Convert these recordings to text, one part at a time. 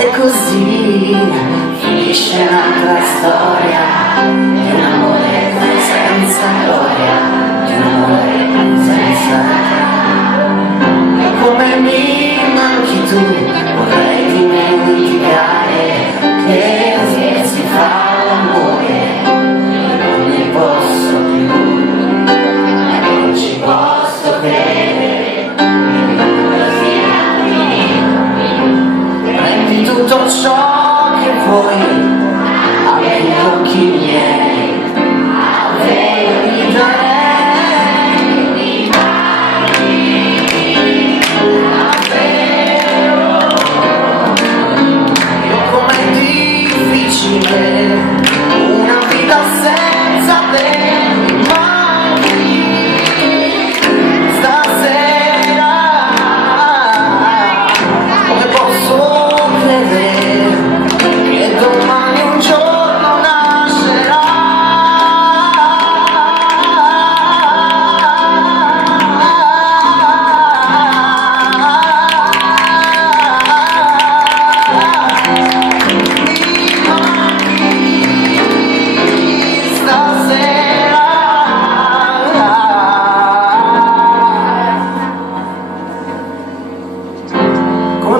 E così finisce un'altra storia di un amore senza gloria, di un amore senza come mi manchi tu, vorrei dimenticare che si fa l'amore, non ne posso più, non ci posso credere. Tutto ciò che vuoi, anche gli occhi miei, avevi darei, davvero. Com'è difficile una vita senza te.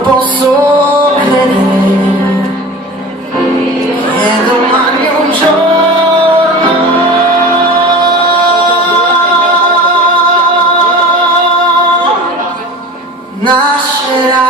Posso credere che domani un giorno nascerà.